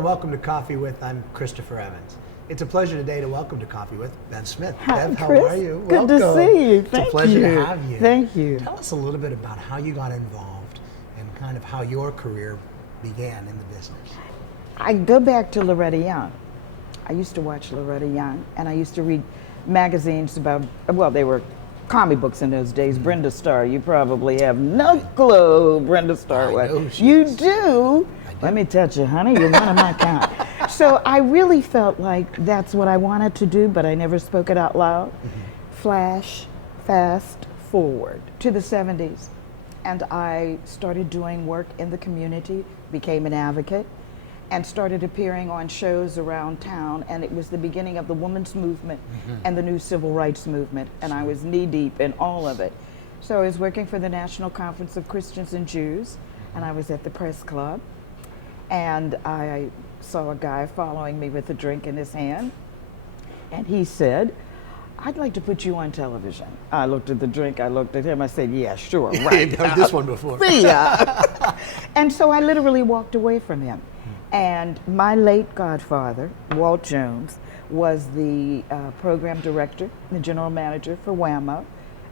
and welcome to Coffee With. I'm Christopher Evans. It's a pleasure today to welcome to Coffee With Bev Smith. Hi, Bev, how Chris. are you? Good welcome. to see you. It's a pleasure to have you. Thank you. Tell us a little bit about how you got involved and kind of how your career began in the business. I go back to Loretta Young. I used to watch Loretta Young, and I used to read magazines about, well, they were comic books in those days. Brenda Starr, you probably have no clue who Brenda Starr was. You do? Let me touch you, honey. You're one of my kind. So I really felt like that's what I wanted to do, but I never spoke it out loud. Flash, fast forward to the 70s. And I started doing work in the community, became an advocate, and started appearing on shows around town. And it was the beginning of the women's movement and the new civil rights movement. And I was knee deep in all of it. So I was working for the National Conference of Christians and Jews, and I was at the press club. And I saw a guy following me with a drink in his hand. And he said, "I'd like to put you on television." I looked at the drink, I looked at him, I said, "Yeah, sure, right." You've heard this one before. See ya. And so I literally walked away from him. And my late godfather, Walt Jones, was the program director, the general manager for WAMO,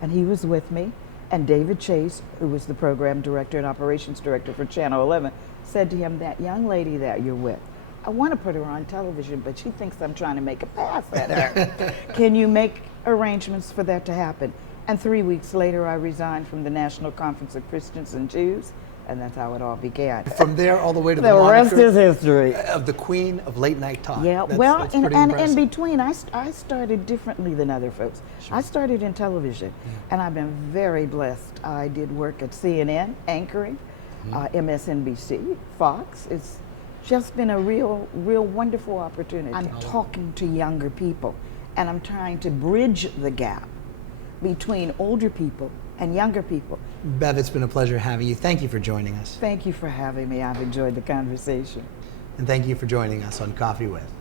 and he was with me. And David Chase, who was the program director and operations director for Channel 11, said to him, "That young lady that you're with, I want to put her on television, but she thinks I'm trying to make a pass at her. Can you make arrangements for that to happen?" And 3 weeks later, I resigned from the National Conference of Christians and Jews, and that's how it all began. From there all the way to The rest is history. Of the queen of late night talk. Yeah, That's and pretty in impressive. between, I started differently than other folks. I started in television, and I've been very blessed. I did work at CNN, anchoring, MSNBC, Fox. It's just been a real wonderful opportunity. I'm talking to younger people, and I'm trying to bridge the gap between older people and younger people. Bev, it's been a pleasure having you. Thank you for joining us. Thank you for having me. I've enjoyed the conversation. And thank you for joining us on Coffee With.